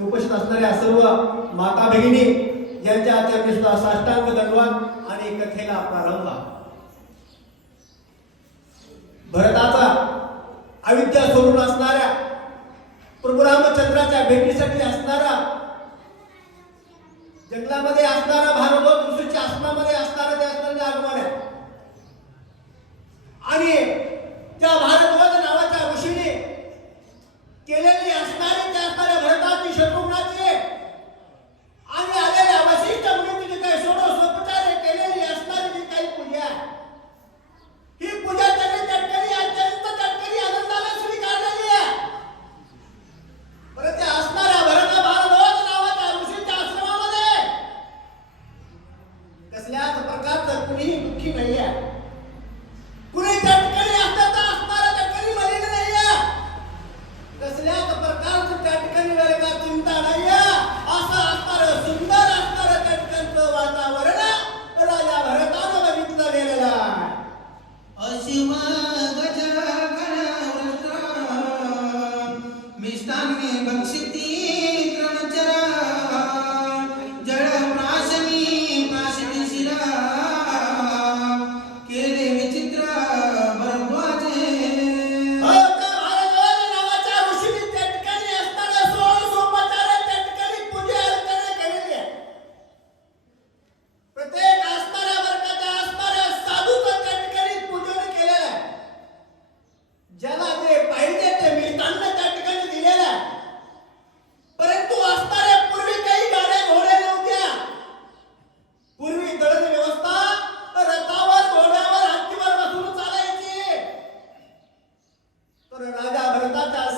उपस्थित असणाऱ्या सर्व माता भगिनी यांच्या आचार्य सुद्धा साष्टांग दंडवाद आणि कथेला प्रारंभ. भरताचा अविद्या स्वरूप असणाऱ्या प्रभू रामचंद्राच्या भेटीसाठी असणारा जंगलामध्ये असणारा भारत ऋषीच्या आसमामध्ये असणारा ते असणारे आगमन. आहे आणि त्या भारतवाद नावाच्या ऋषीने केलेली असणारे त्या realmente que lloró su तर राजा भरताच्या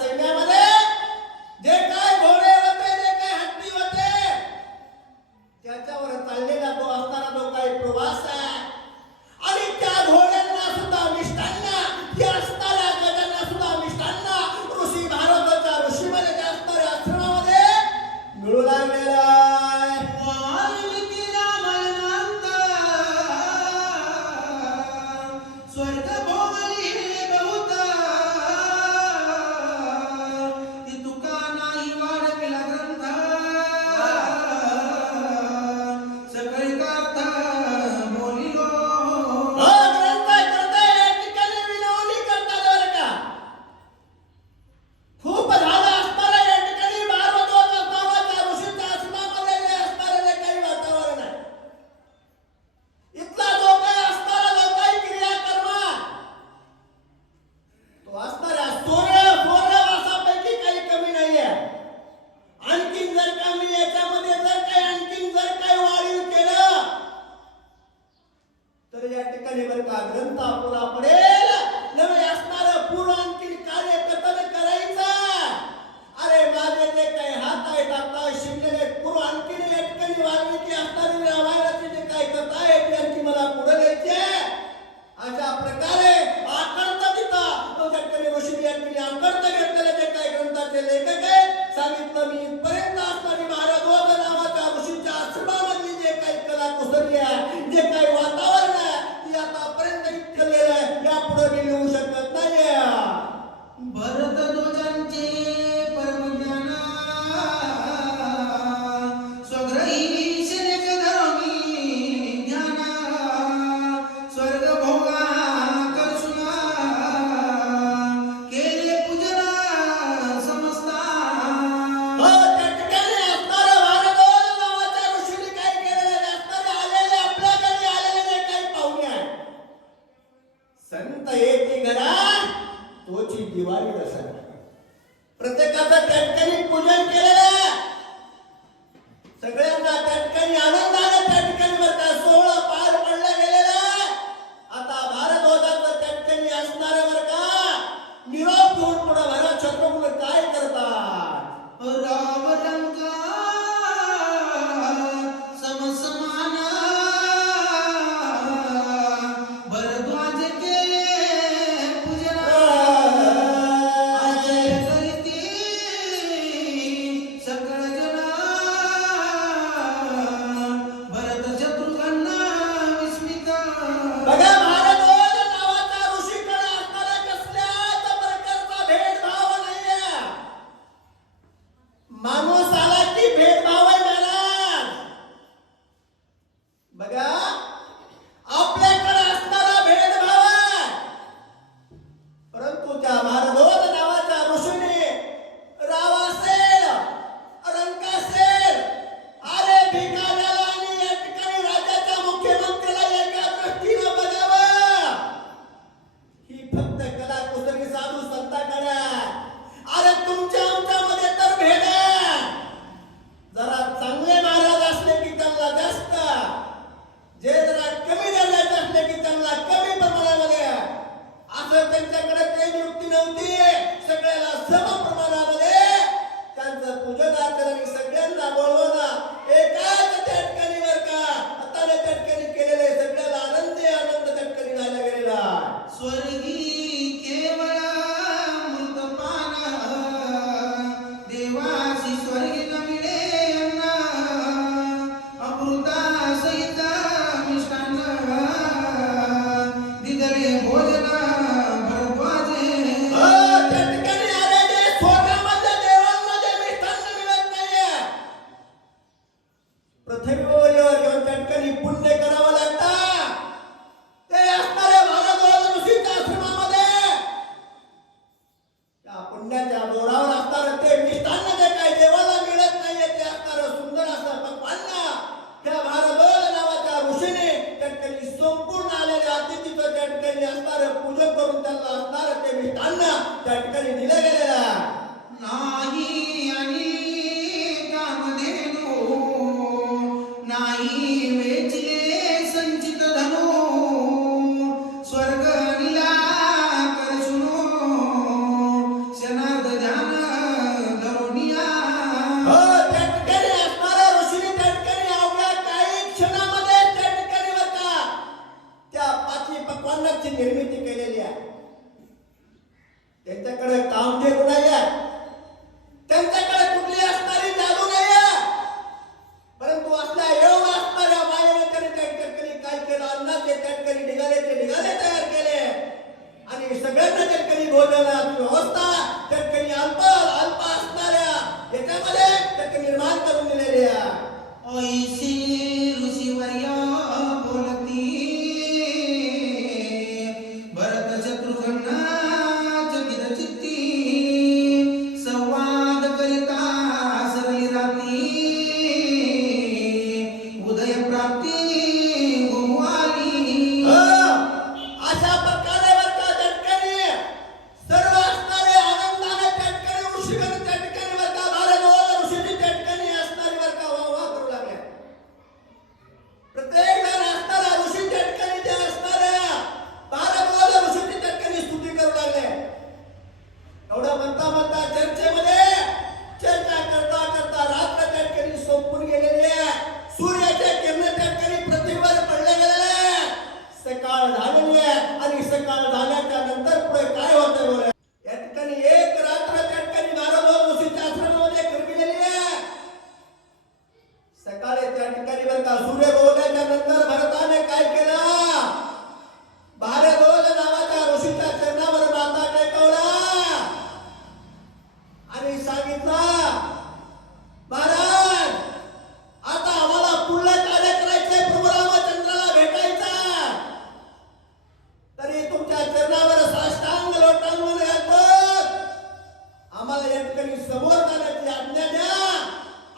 ठिकाणी समोर जाण्याची आज्ञा द्या.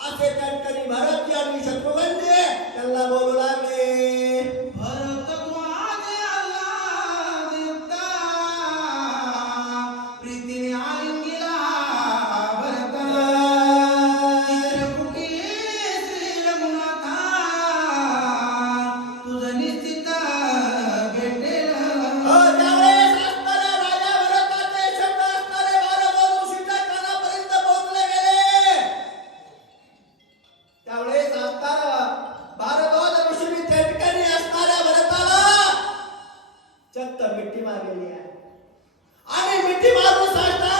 असे काहीतरी भारतीय आणि शत्रुघ्न त्यांना बोलू लागले. मिट्टी मार गेली आहे. आणि मिठी मारून सांगतात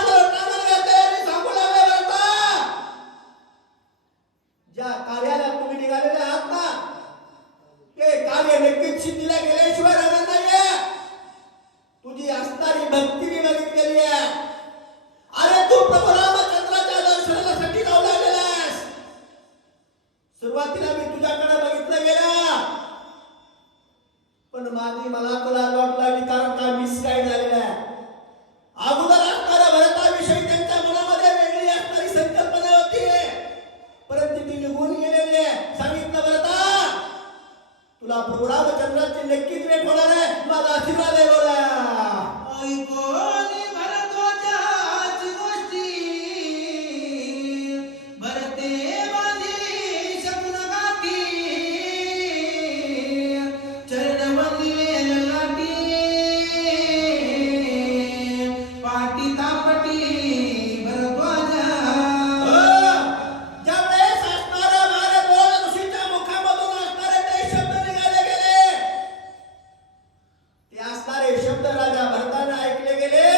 माझ्या भरताना ऐकले गेले.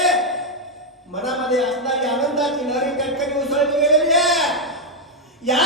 मनामध्ये असणारी आनंदाची नवी कटकटी उसळली गेलेली आहे. या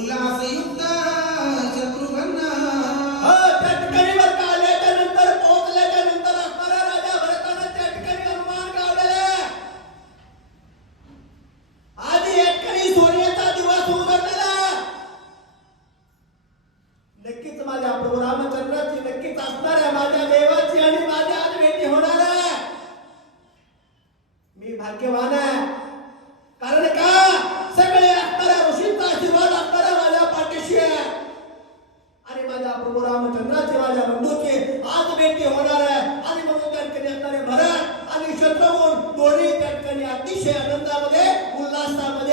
كلما अतिशय आनंदामध्ये उल्हासामध्ये